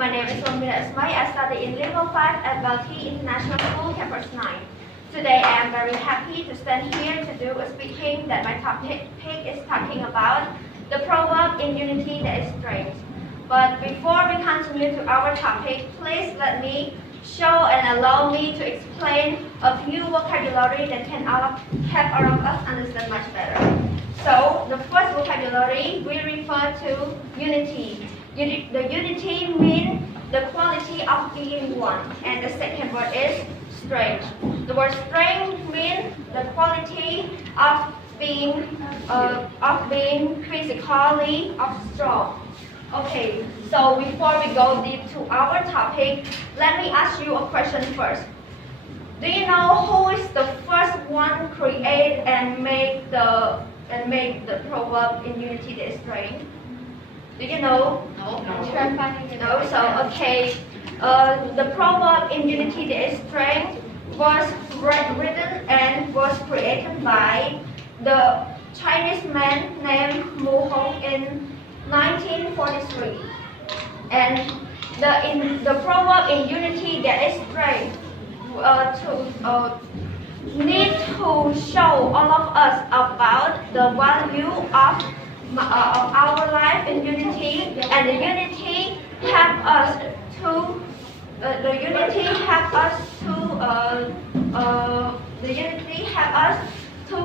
My name is Romina Ismail. I study in Level 5 at Balti International School, Campus 9. Today I am very happy to stand here to do a speaking that my topic is talking about the proverb in unity that is strength. But before we continue to our topic, please let me show and allow me to explain a few vocabulary that can help all of us understand much better. So the first vocabulary we refer to unity. The unity means the quality of being one, and the second word is strength. The word strength means the quality of being physically strong. Okay, so before we go deep to our topic, let me ask you a question first. Do you know who is the first one create and make the proverb in unity that is strength? Do you know? No. No. So okay, the proverb in unity that is strength was written and was created by the Chinese man named Mu Hong in 1943. And the proverb in unity that is strength need to show all of us about the value of our life in unity, and the unity help us to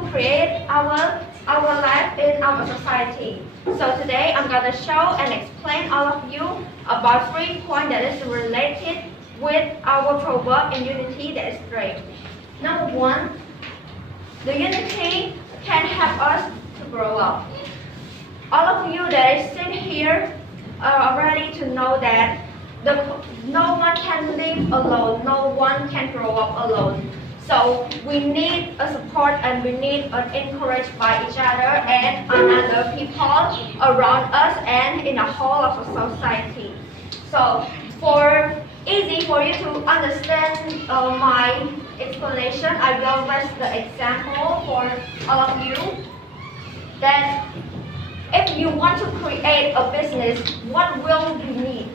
create our life in our society. So today I'm gonna show and explain all of you about 3 points that is related with our proverb in unity that is strength. Number 1, the unity can help us to grow up. All of you that is sitting here are ready to know that no one can live alone, no one can grow up alone. So we need a support and we need an encouragement by each other and other people around us and in the whole of the society. So easy for you to understand my explanation, I will raise the example for all of you that if you want to create a business, what will you need?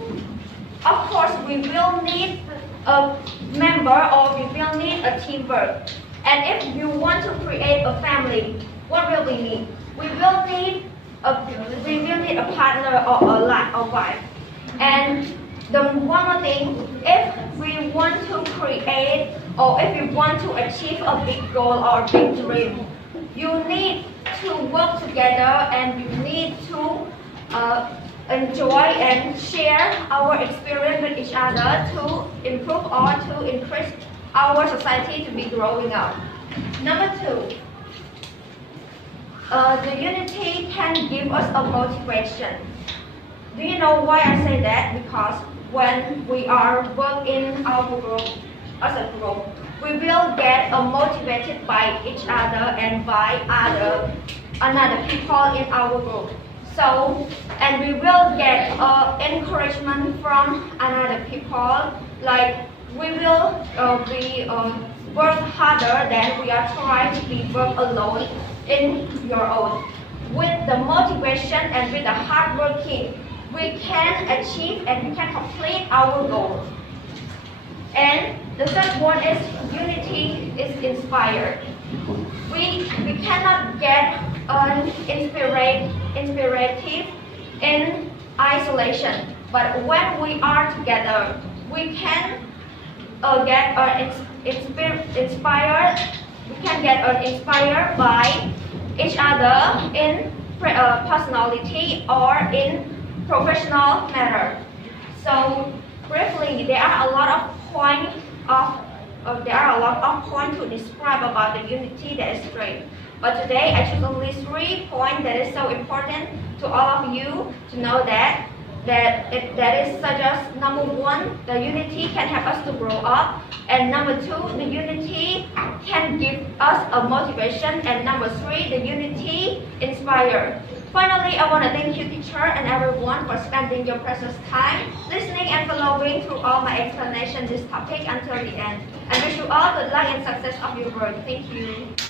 Of course, we will need a member or we will need a teamwork. And if you want to create a family, what will we need? We will need a partner or a wife. And the one more thing, if we want to create or if you want to achieve a big goal or a big dream, you need to work together and you need to enjoy and share our experience with each other to improve or to increase our society to be growing up. Number 2, the unity can give us a motivation. Do you know why I say that? Because when we are working our group as a group, we will get motivated by each other and by another people in our group. So, and we will get encouragement from another people. Like we will work harder than we are trying to work alone in your own. With the motivation and with the hard working, we can achieve and we can complete our goals. And the third one is unity is inspired. We cannot get inspirative in isolation, but when we are together, we can get inspired. We can get inspired by each other in personality or in professional matter. So briefly, there are a lot of points to describe about the unity that is strength. But today I choose only 3 points that is so important to all of you to know that is such as number 1, the unity can help us to grow up, and number 2, the unity can give us a motivation, and number 3, the unity inspire. Finally, I want to thank you, teacher, and everyone for spending your precious time listening and following through all my explanation this topic until the end. I wish you all good luck and success of your work. Thank you.